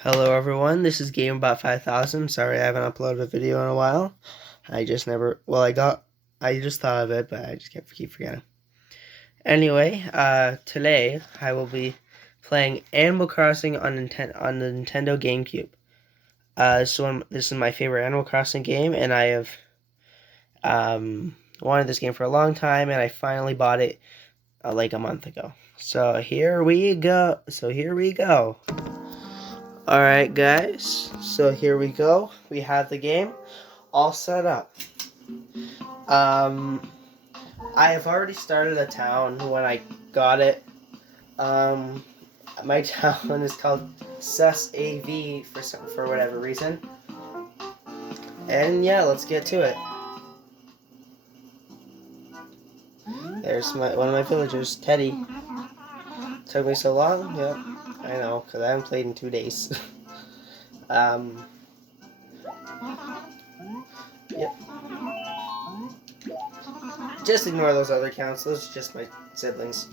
Hello everyone, this is GameBot 5000. Sorry I haven't uploaded a video in a while. I just thought of it, but I just keep forgetting. Anyway, today I will be playing Animal Crossing on the Nintendo GameCube. This is my favorite Animal Crossing game, and I have wanted this game for a long time, and I finally bought it like a month ago. So here we go. Alright guys, so here we go. We have the game all set up. I have already started a town when I got it. My town is called Sus AV for whatever reason. And yeah, let's get to it. There's one of my villagers, Teddy. Took me so long? Yep, I know, because I haven't played in 2 days. Yep. Just ignore those other counts. Those are just my siblings.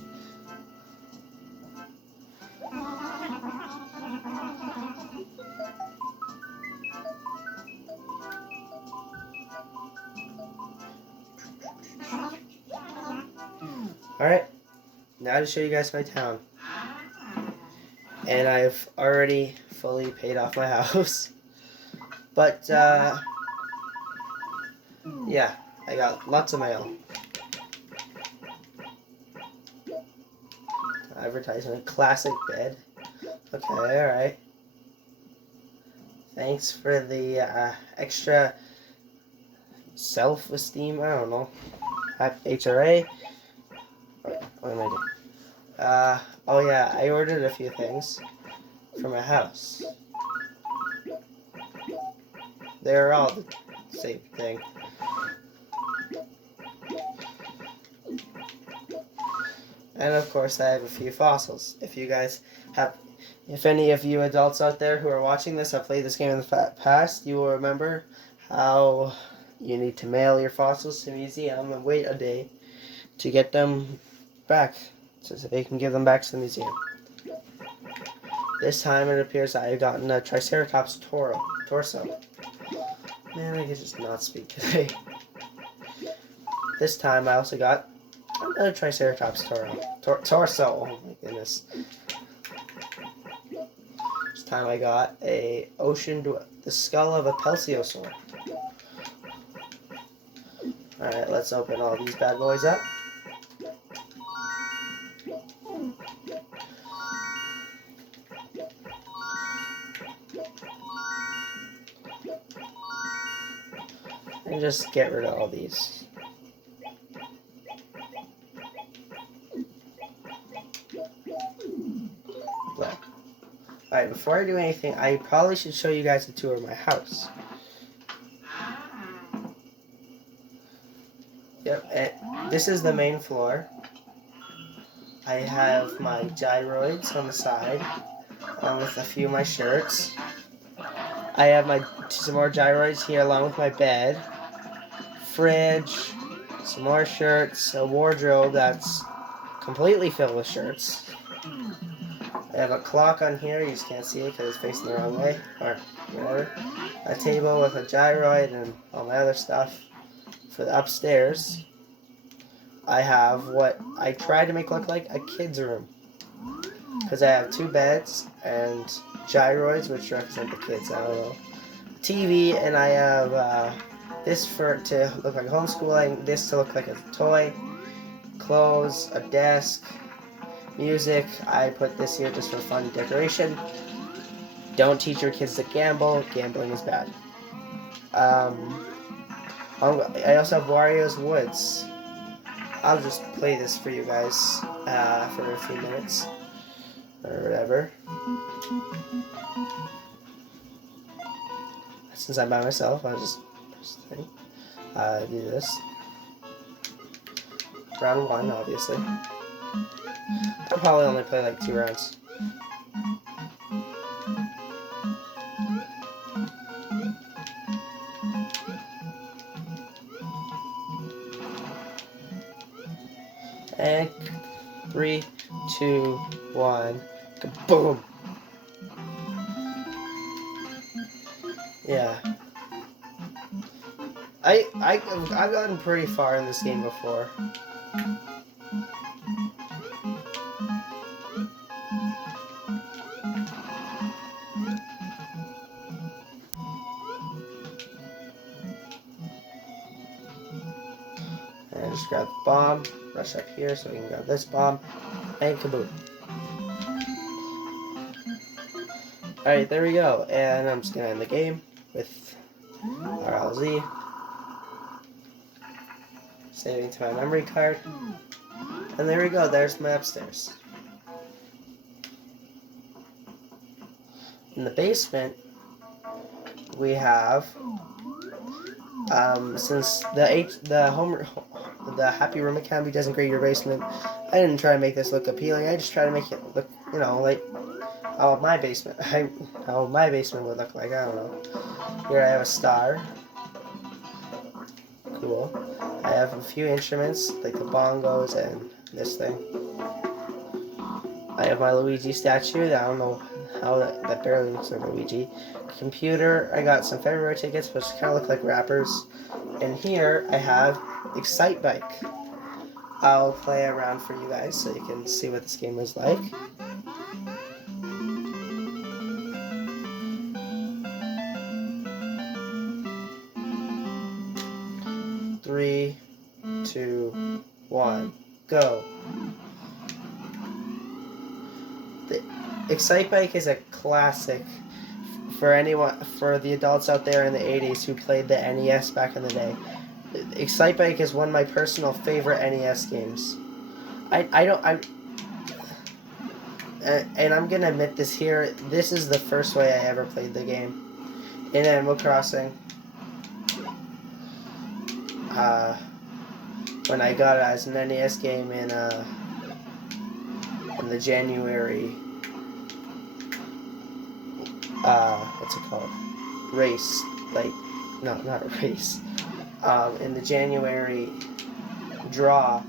Alright, now to show you guys my town. And I've already fully paid off my house. But, yeah, I got lots of mail. Advertisement, classic bed. Okay, alright. Thanks for the extra self-esteem, I don't know. HRA. What am I doing? Oh yeah, I ordered a few things for my house. They're all the same thing. And of course I have a few fossils. If any of you adults out there who are watching this have played this game in the past, you will remember how you need to mail your fossils to the museum and wait a day to get them back, so they can give them back to the museum. This time it appears I have gotten a Triceratops torso. Man, I can just not speak today. This time I also got another Triceratops torso. Oh my goodness. This time I got the skull of a plesiosaur. Alright, let's open all these bad boys up. And just get rid of all these. Well, alright, before I do anything, I probably should show you guys a tour of my house. Yep, this is the main floor. I have my gyroids on the side, along with a few of my shirts. I have some more gyroids here along with my bed, fridge, some more shirts, a wardrobe that's completely filled with shirts. I have a clock on here, you just can't see it because it's facing the wrong way, or whatever. A table with a gyroid and all my other stuff. For the upstairs, I have what I tried to make look like a kid's room. Because I have 2 beds and gyroids, which represent the kids, I don't know. TV, and I have this to look like homeschooling, this to look like a toy, clothes, a desk, music. I put this here just for fun decoration. Don't teach your kids to gamble. Gambling is bad. I also have Wario's Woods. I'll just play this for you guys for a few minutes or whatever. Since I'm by myself, I'll just do this. Round 1, obviously. I'll probably only play like 2 rounds. And 3, 2, 1, kaboom! Yeah. I've gotten pretty far in this game before. And just grab the bomb, rush up here so we can grab this bomb, and kaboom. Alright, there we go. And I'm just gonna end the game with RLZ. Saving to my memory card. And there we go, there's my upstairs. In the basement, we have, since the Happy Room Academy doesn't grade your basement, I didn't try to make this look appealing. I just try to make it look, you know, like how my basement would look like. I don't know. Here I have a star. Cool. I have a few instruments like the bongos and this thing. I have my Luigi statue. I don't know how that barely looks like Luigi. Computer. I got some February tickets, which kind of look like rappers. And here I have Excite Bike. I'll play around for you guys so you can see what this game is like. Three, 2, 1, go. The Excite Bike is a classic for the adults out there in the 80s who played the NES back in the day. Excite Bike is one of my personal favorite NES games. And I'm gonna admit this here, this is the first way I ever played the game. In Animal Crossing. When I got it as an NES game in the January, what's it called? Race. Like, no, not a race. In the January draw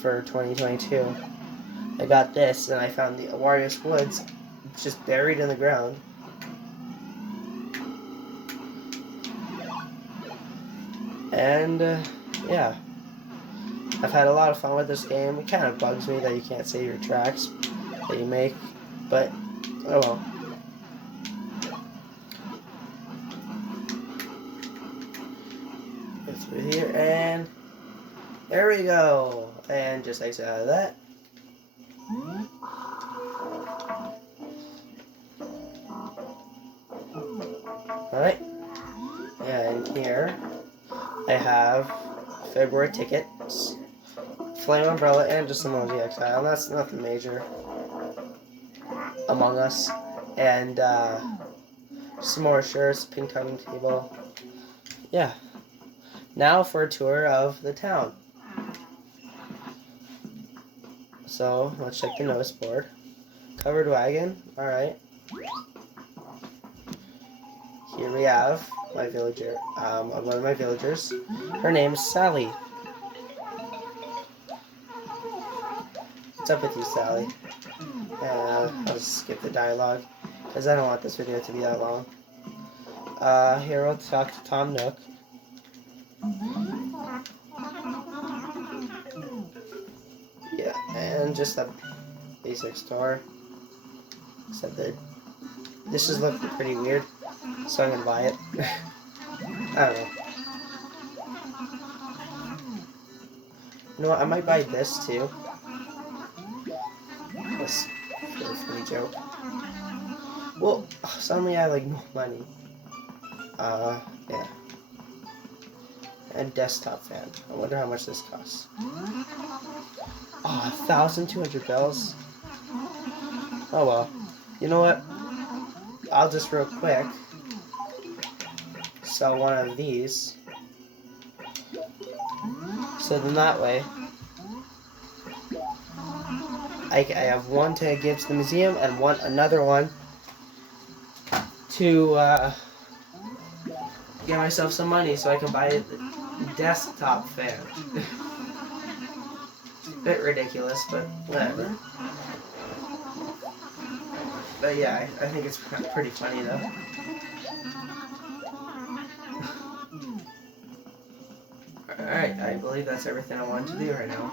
for 2022, I got this and I found the Wario's Woods just buried in the ground. And, yeah. I've had a lot of fun with this game. It kind of bugs me that you can't save your tracks that you make, but, oh well. Go through here, and there we go. And just exit out of that. Alright. And here I have February tickets, Flame Umbrella, and just Emoji Exile. That's nothing major. Among Us, and some more shirts, ping pong table. Yeah. Now for a tour of the town. So let's check the notice board. Covered wagon. All right. Here we have my villager. One of my villagers. Her name's Sally. What's up with you, Sally? I'll just skip the dialogue because I don't want this video to be that long. Here we'll talk to Tom Nook. Yeah, and just a basic store. Except that this is looking pretty weird, so I'm gonna buy it. I don't know. You know what? I might buy this too. This for a funny joke. Well, suddenly I have like more money. Yeah. And desktop fan. I wonder how much this costs. Oh, 1,200 bells. Oh well. You know what? I'll just real quick sell one of these. So then that way, I have one to give to the museum and another one to get myself some money so I can buy a desktop fan. Bit ridiculous, but whatever. But yeah, I think it's pretty funny though. Alright, I believe that's everything I want to do right now.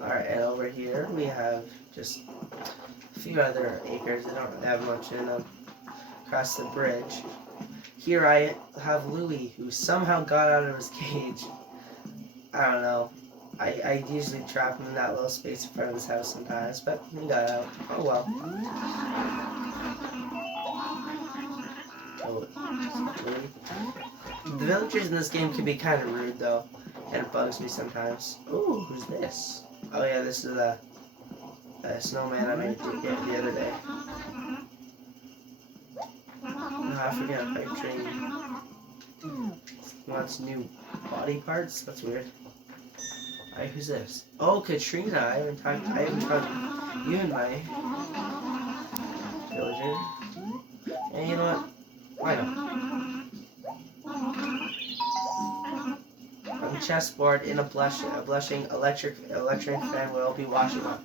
Alright, and over here we have just a few other acres. They don't have much in them. Across the bridge. Here I have Louie, who somehow got out of his cage. I don't know. I usually trap him in that little space in front of his house sometimes, but he got out. Oh well. Oh, the villagers in this game can be kind of rude though, and it bugs me sometimes. Ooh, who's this? Oh yeah, this is a snowman I made the other day. No, I forget if I train. He wants new body parts? That's weird. Alright, who's this? Oh, Katrina. I haven't talked to you in my villager. And you know what? Why not? On chessboard in a blushing electric fan will be washing up.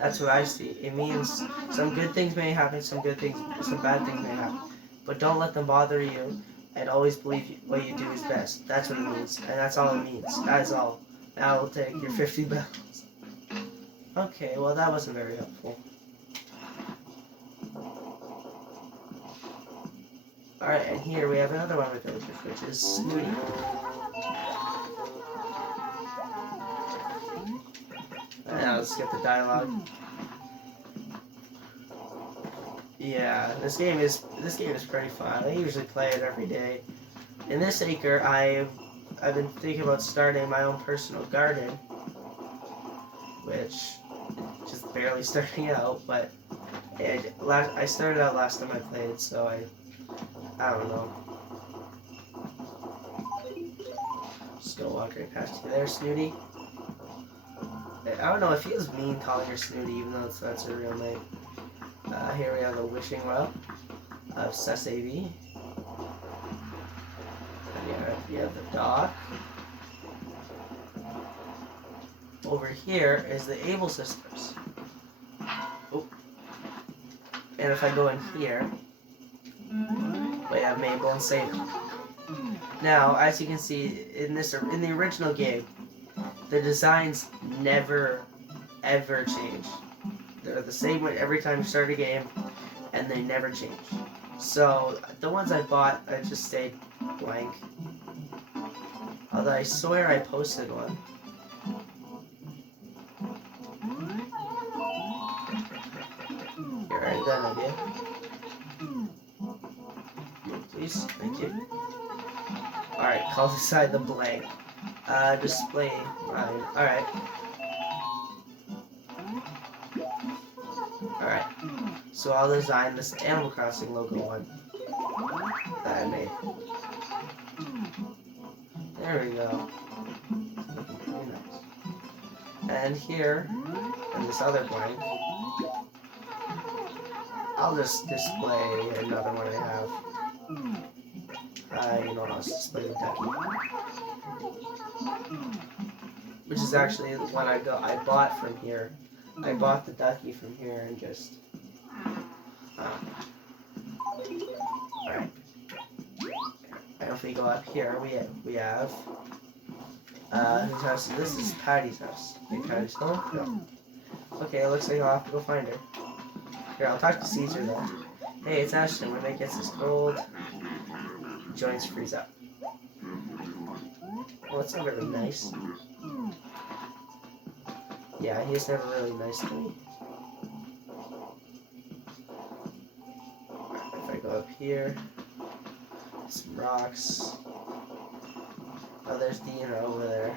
That's what I see. It means some good things may happen, some bad things may happen. But don't let them bother you, and always believe what you do is best. That's what it means, and that's all it means. That is all. Now we'll take your 50 bells. Okay, well that wasn't very helpful. Alright, and here we have another one with villagers, which is Snooty. And now let's get the dialogue. Yeah, this game is pretty fun. I usually play it every day. In this acre, I've been thinking about starting my own personal garden, which is just barely starting out. But I started out last time I played, so I don't know. Just go walking past you there, Snooty. I don't know. It feels mean calling her Snooty, even though that's her real name. Here we have the wishing well of Sasavi. And we have the dock. Over here is the Able sisters. Oh. And if I go in here, we have Mabel and Sadie. Now, as you can see in the original game, the designs never ever change. They're the same every time you start a game, and they never change. So the ones I bought, I just stayed blank. Although I swear I posted one. Here, I got an idea. Please, thank you. Alright, call aside the blank. Display mine. Alright. Alright. So I'll design this Animal Crossing logo one that I made. There we go. Very nice. And here, and this other blank, I'll just display another one I have. You know, I'll just display the ducky. Which is actually the one I bought from here. I bought the ducky from here and just... Alright. And if we go up here, we have... whose house is this? This is Paddy's house. Hey, Paddy's home? No. Okay, it looks like I'll have to go find her. Here, I'll talk to Caesar though. Hey, it's Ashton. When it gets this cold, joints freeze up. Well, it's not really nice. Yeah, he's never really nice to me. If I go up here, some rocks. Oh, there's Dina over there.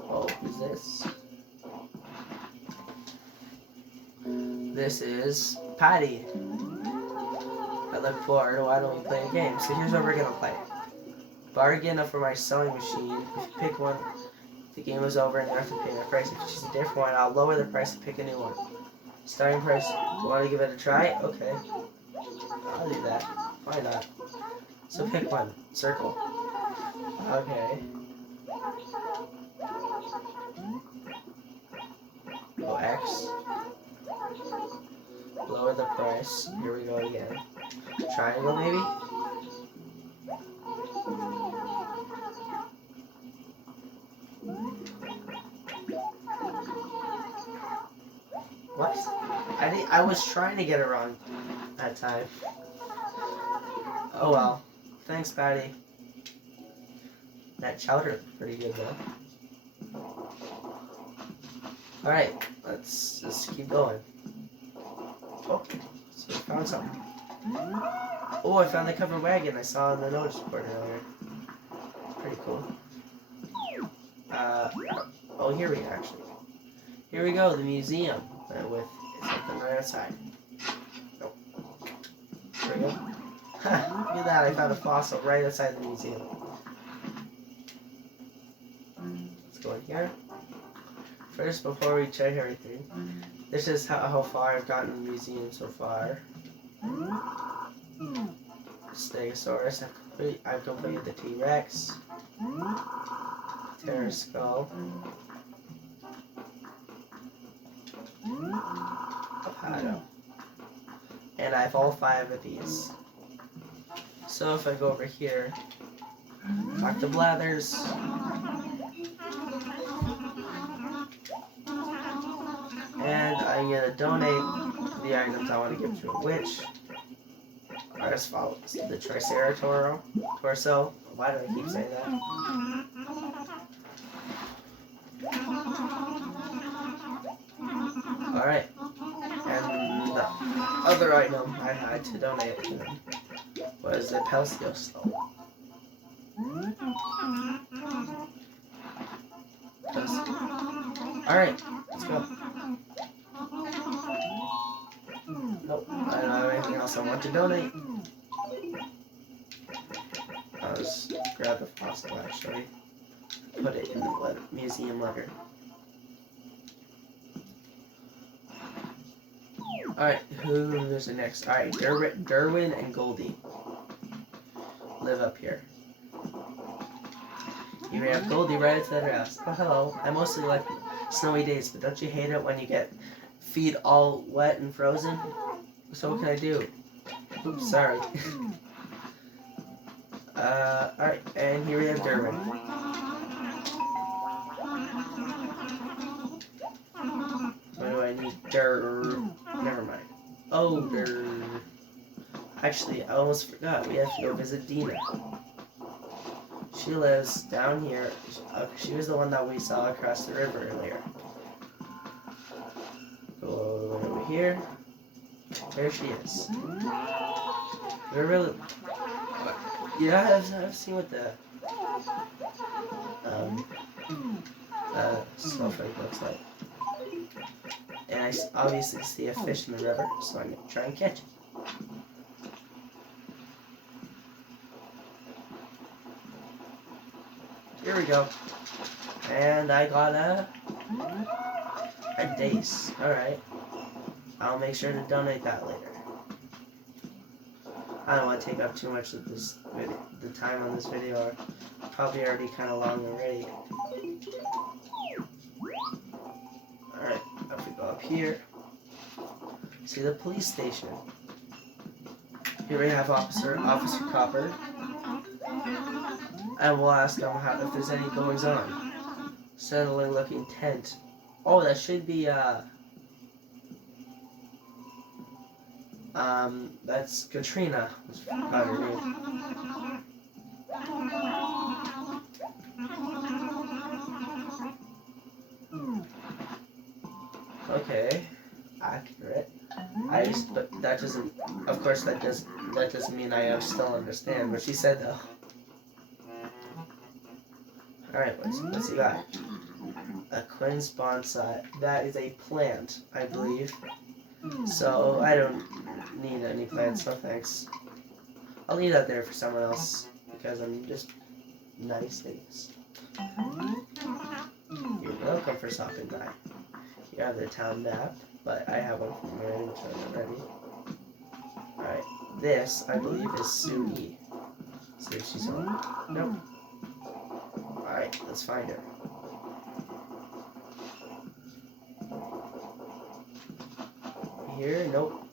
Oh, who's this? This is Paddy. I look bored. Why don't we play a game? So here's what we're gonna play. Bargain for my sewing machine. If you pick one, the game is over and you have to pay the price. If you choose a different one, I'll lower the price and pick a new one. Starting price. You want to give it a try? Okay. I'll do that. Why not? So pick one. Circle. Okay. Go X. Lower the price. Here we go again. Triangle, maybe? What? I was trying to get it wrong that time. Oh well. Thanks, Paddy. That chowder pretty good though. Alright, let's just keep going. Oh, so I found something. Oh, I found the covered wagon I saw on the notice board earlier. Pretty cool. Oh, here we go, actually. Here we go, the museum with something right outside. Nope. There we go. Ha! Look at that, I found a fossil right outside the museum. Let's go in here. First, before we check everything, this is how far I've gotten in the museum so far. Stegosaurus, I've completed the T-Rex. Terror Skull. Paddy. And I have all 5 of these. So if I go over here, talk to Blathers. And I'm gonna donate the items I want to give to a witch. Or as follows: the Triceratops torso. Why do I keep saying that? Alright. And the other item I had to donate to them was the Plesiosaur. Alright, let's go. Nope, I don't have anything else I want to donate. I'll just grab the fossil actually. Put it in the museum letter. Alright, who is the next? Alright, Derwin and Goldie live up here. You may have Goldie right at their house. Oh, hello. I mostly like snowy days, but don't you hate it when you get feet all wet and frozen? So what can I do? Oops, sorry. Alright, and here we have Derwin. What do I need? Never mind. Oh, Actually, I almost forgot. We have to go visit Dina. She lives down here. She was the one that we saw across the river earlier. Go over here. There she is. We're really... Yeah, I've seen what the... snowflake looks like. And I obviously see a fish in the river, so I'm going to try and catch it. Here we go. And I got a dace. Alright. I'll make sure to donate that later. I don't want to take up too much of this video, the time on this video. Probably already kind of long already. Alright, if we go up here, see the police station. Here we have Officer Copper. And we'll ask him if there's any goings on. Settling looking tent. Oh, that should be, that's Katrina. That's not her name. Okay. Accurate. But that doesn't, of course that doesn't mean I still understand what she said though. Alright, what's he got? A Quinn's bonsai. That is a plant, I believe. So, I don't need any plants, no thanks. I'll leave that there for someone else, because I'm just nice things. You're welcome for stopping by. You have the town map, but I have one from my inventory already. Alright, this, I believe, is Sui. See if she's home. Nope. Alright, let's find her. Here? Nope.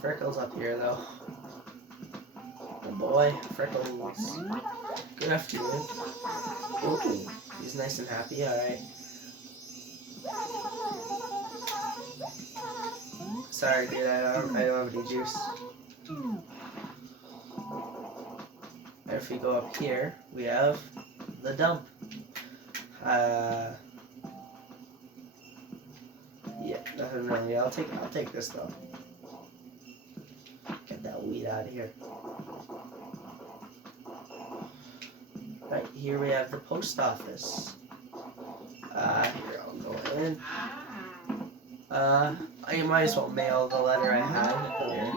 Freckles up here, though. Oh boy, Freckles. Good afternoon. Ooh, he's nice and happy, alright. Sorry, dude, I don't have any juice. And if we go up here, we have the dump. Yeah, nothing really. I'll take this though. Get that weed out of here. Right here we have the post office. Here I'll go in. I might as well mail the letter I had earlier.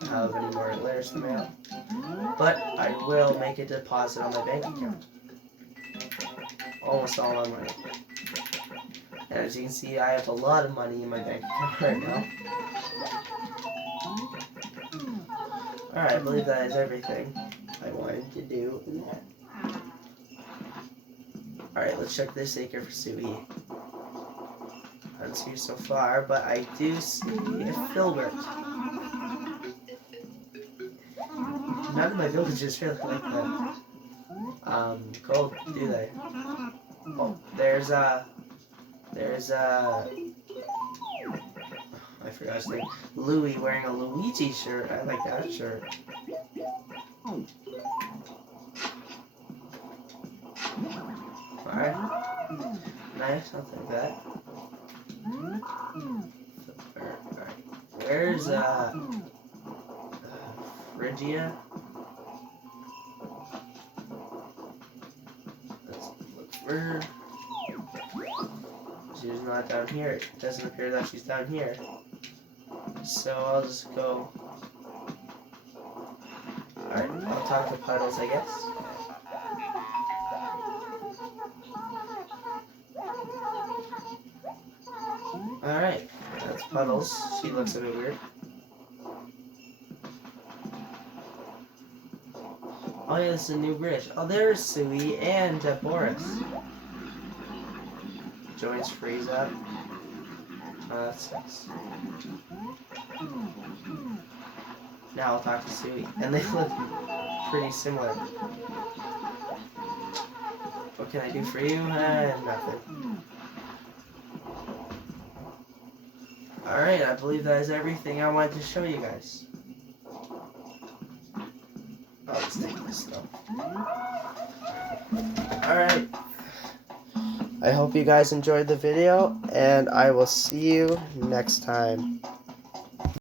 I don't have any more letters to mail, but I will make a deposit on my bank account. Almost all my money. And as you can see, I have a lot of money in my bank account right now. Alright, I believe that is everything I wanted to do in that. Alright, let's check this acre for Suey. I don't see her so far, but I do see a filbert. None of my villages really like that. Gold, do they? Oh, there's I forgot his name. Louie wearing a Luigi shirt. I like that shirt. Alright. Nice, I'll take that. Alright. Where's Phrygia? Let's look for her. She's not down here. It doesn't appear that she's down here. So I'll just go. Alright, I'll talk to Puddles, I guess. Alright, that's Puddles. She looks a bit weird. Oh yeah, this is a new bridge. Oh, there's Suey and Boris. Joints freeze up. Oh, that's nice. Now I'll talk to Suey. And they look pretty similar. What can I do for you? Nothing. Alright, I believe that is everything I wanted to show you guys. Oh, let's take this though. Alright. I hope you guys enjoyed the video, and I will see you next time.